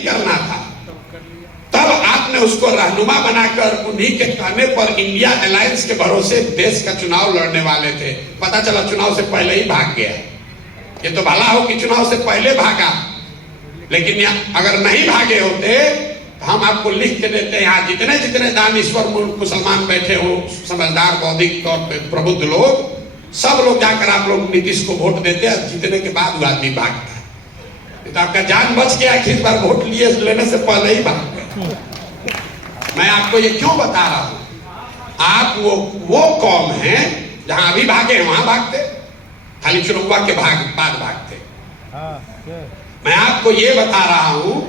करना था, तब आपने उसको रहनुमा बनाकर उन्हीं के कहने पर इंडिया अलायंस के भरोसे देश का चुनाव लड़ने वाले थे। पता चला चुनाव से पहले ही भाग गया। ये तो भला हो कि चुनाव से पहले भागा, लेकिन अगर नहीं भागे होते तो हम आपको लिख के देते। यहाँ जितने जितने दानिश्वर मुसलमान बैठे हो, समझदार बौद्धिक तौर पर प्रबुद्ध लोग, सब लोग जाकर आप लोग नीतीश को वोट देते हैं। जीतने के बाद वो आदमी भागता है। तो आपका जान बच गया कि इस बार वोट लिए लेने से पहले ही भाग गए। मैं आपको ये क्यों बता रहा हूं? आप वो कौम है जहां अभी भागे वहां भागते, खाली चुनाव के बाद भागते। मैं आपको ये बता रहा हूं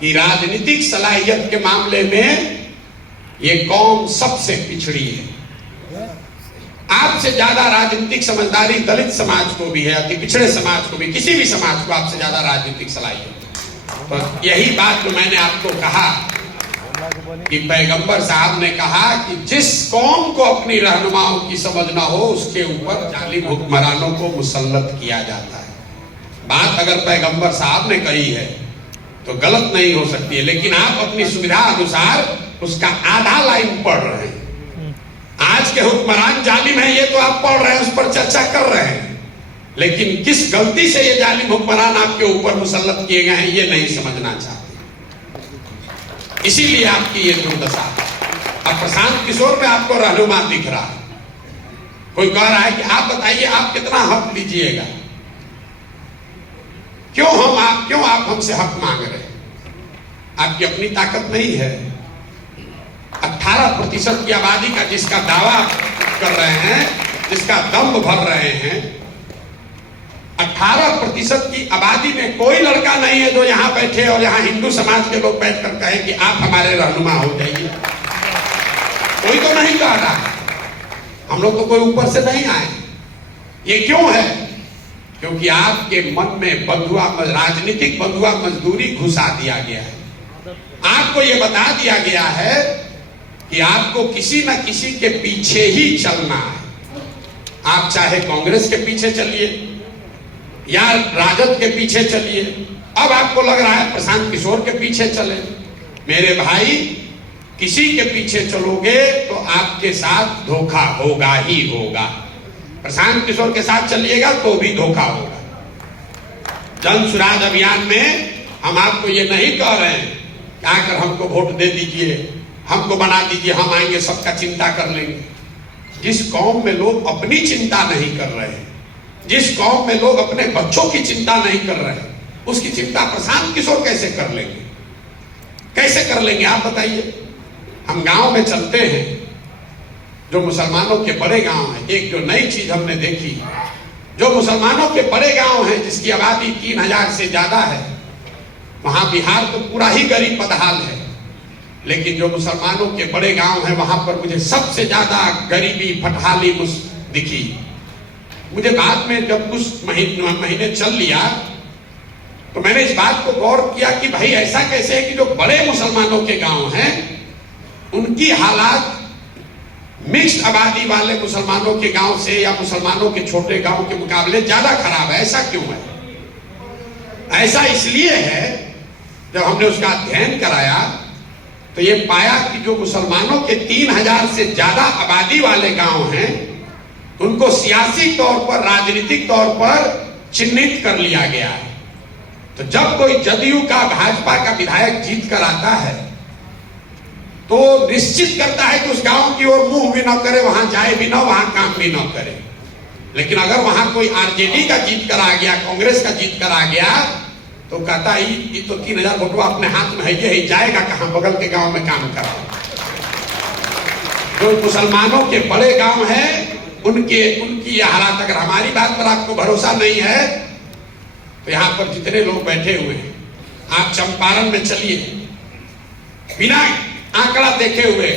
कि राजनीतिक सलाहियत के मामले में ये कौम सबसे पिछड़ी है। आपसे ज्यादा राजनीतिक समझदारी दलित समाज को भी है, अति पिछड़े समाज को भी, किसी भी समाज को आपसे ज्यादा राजनीतिक सलाहियत। तो यही बात जो मैंने आपको कहा कि पैगंबर साहब ने कहा कि जिस कौम को अपनी रहनुमाओं की समझ ना हो उसके ऊपर जालिम हुक्मरानों को मुसल्लत किया जाता है। बात अगर पैगंबर साहब ने कही है तो गलत नहीं हो सकती है, लेकिन आप अपनी सुविधा अनुसार उसका आधा लाइन पढ़ रहे हैं। आज के हुक्मरान जालिम है ये तो आप पढ़ रहे हैं, उस पर चर्चा कर रहे हैं, लेकिन किस गलती से ये जालिम हुक्मरान आपके ऊपर मुसल्लत किए गए हैं ये नहीं समझना चाहते। इसीलिए आपकी ये दुर्दशा। अब प्रशांत किशोर में आपको रहनुमा दिख रहा है। कोई कह रहा है कि आप बताइए आप कितना हक लीजिएगा, क्यों आप हमसे हक मांग रहे हैं? आपकी अपनी ताकत नहीं है। 18% की आबादी का जिसका दावा कर रहे हैं, जिसका दम भर रहे हैं, 18% की आबादी में कोई लड़का नहीं है जो यहां बैठे और यहां हिंदू समाज के लोग बैठकर कहे कि आप हमारे रहनुमा हो जाइए। कोई तो नहीं कह रहा। हम लोग तो कोई ऊपर से नहीं आए। ये क्यों है? क्योंकि आपके मन में राजनीतिक बंधुआ मजदूरी घुसा दिया गया है। आपको ये बता दिया गया है कि आपको किसी न किसी के पीछे ही चलना है। आप चाहे कांग्रेस के पीछे चलिए या राजद के पीछे चलिए। अब आपको लग रहा है प्रशांत किशोर के पीछे चले। मेरे भाई, किसी के पीछे चलोगे तो आपके साथ धोखा होगा ही होगा। प्रशांत किशोर के साथ चलिएगा तो भी धोखा होगा। जन सुराज अभियान में हम आपको ये नहीं कह रहे हैं कि आकर हमको वोट दे दीजिए, हमको बना दीजिए, हम आएंगे सबका चिंता कर लेंगे। जिस कौम में लोग अपनी चिंता नहीं कर रहे हैं, जिस कौम में लोग अपने बच्चों की चिंता नहीं कर रहे हैं, उसकी चिंता प्रशांत किशोर कैसे कर लेंगे? कैसे कर लेंगे आप बताइए? हम गांव में चलते हैं, जो मुसलमानों के बड़े गांव हैं। एक जो नई चीज हमने देखी, जो मुसलमानों के बड़े गांव हैं जिसकी आबादी 3000 से ज्यादा है, वहां बिहार तो पूरा ही गरीब बदहाल है, लेकिन जो मुसलमानों के बड़े गांव हैं वहां पर मुझे सबसे ज्यादा गरीबी फटहाली दिखी। मुझे बाद में जब कुछ महीने चल लिया तो मैंने इस बात को गौर किया कि भाई ऐसा कैसे है कि जो बड़े मुसलमानों के गांव हैं उनकी हालात मिक्स्ड आबादी वाले मुसलमानों के गांव से या मुसलमानों के छोटे गांव के मुकाबले ज्यादा खराब है। ऐसा क्यों है? ऐसा इसलिए है, जब हमने उसका अध्ययन कराया तो ये पाया कि जो मुसलमानों के 3000 से ज्यादा आबादी वाले गांव हैं उनको सियासी तौर पर, राजनीतिक तौर पर चिन्हित कर लिया गया है। तो जब कोई जदयू का, भाजपा का विधायक जीत कर आता है तो निश्चित करता है कि उस गांव की ओर मुंह भी ना करे, वहां जाए भी ना, वहां काम भी ना करे। लेकिन अगर वहां कोई आरजेडी का जीत कर आ गया, कांग्रेस का जीत कर आ गया, तो कहता है ये तो 3000 वोटवा अपने हाथ में है, ये जाएगा कहां? बगल के गांव में काम कर। जो मुसलमानों के बड़े गांव हैं उनकी यह हालात, अगर हमारी बात पर आपको भरोसा नहीं है तो यहां पर जितने लोग बैठे हुए हैं, आप चंपारण में चलिए, बिना आंकड़ा देखे हुए,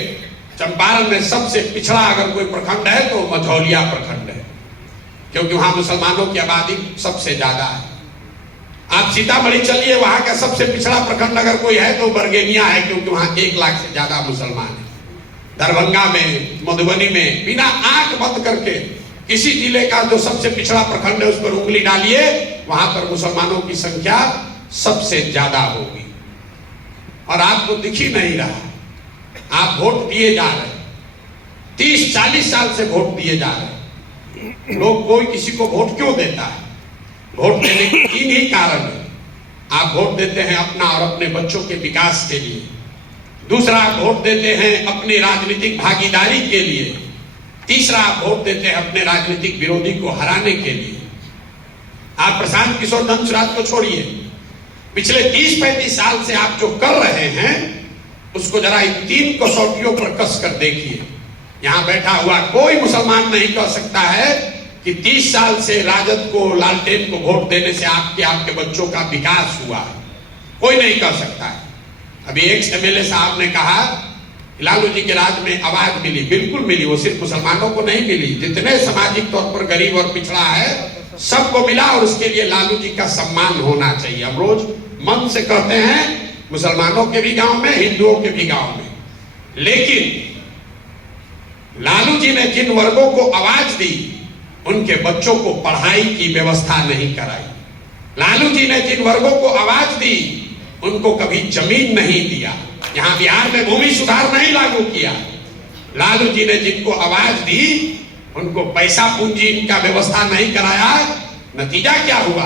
चंपारण में सबसे पिछड़ा अगर कोई प्रखंड है तो मझौलिया प्रखंड है, क्योंकि वहां मुसलमानों की आबादी सबसे ज्यादा है। आप सीतामढ़ी चलिए, वहां का सबसे पिछड़ा प्रखंड अगर कोई है तो बरगेनिया है, क्योंकि वहां 1 लाख से ज्यादा मुसलमान है। दरभंगा में, मधुबनी में, बिना आंख बंद करके किसी जिले का जो सबसे पिछड़ा प्रखंड है उस पर उंगली डालिए, वहां पर मुसलमानों की संख्या सबसे ज्यादा होगी। और आपको दिख ही नहीं रहा। आप वोट दिए जा रहे, 30-40 साल से वोट दिए जा रहे। लोग कोई किसी को वोट क्यों देता है? वोट देने के 3 ही कारण है। आप वोट देते हैं अपना और अपने बच्चों के विकास के लिए। दूसरा, आप वोट देते हैं अपनी राजनीतिक भागीदारी के लिए। तीसरा, आप वोट देते हैं अपने राजनीतिक विरोधी को हराने के लिए। आप प्रशांत किशोर धनसुराज को छोड़िए, पिछले 30-35 साल से आप जो कर रहे हैं उसको जरा इन 3 कसौटियों पर कस कर देखिए। यहां बैठा हुआ कोई मुसलमान नहीं कह सकता है कि 30 साल से राजद को, लालटेन को वोट देने से आपके बच्चों का विकास हुआ। कोई नहीं कह सकता है। अभी एक एमएलए साहब ने कहा लालू जी के राज में आवाज मिली। बिल्कुल मिली, वो सिर्फ मुसलमानों को नहीं मिली, जितने सामाजिक तौर पर गरीब और पिछड़ा है सबको मिला, और उसके लिए लालू जी का सम्मान होना चाहिए। हम रोज मन से कहते हैं, मुसलमानों के भी गांव में, हिंदुओं के भी गांव में। लेकिन लालू जी ने जिन वर्गों को आवाज दी उनके बच्चों को पढ़ाई की व्यवस्था नहीं कराई। लालू जी ने जिन वर्गों को आवाज दी उनको कभी जमीन नहीं दिया। यहां बिहार में भूमि सुधार नहीं लागू किया। लालू जी ने जिनको आवाज दी उनको पैसा पूंजी इनका व्यवस्था नहीं कराया। नतीजा क्या हुआ?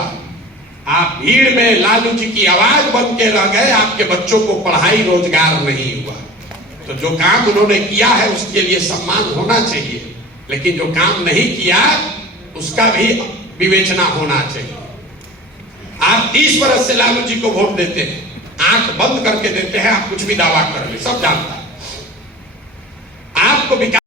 आप भीड़ में लालू जी की आवाज बन के रह गए, आपके बच्चों को पढ़ाई रोजगार नहीं हुआ। तो जो काम उन्होंने किया है उसके लिए सम्मान होना चाहिए, लेकिन जो काम नहीं किया उसका भी विवेचना होना चाहिए। आप 30 बरस से लालू जी को वोट देते हैं, आंख बंद करके देते हैं, आप कुछ भी दावा कर ले, सब जानता है आपको विकास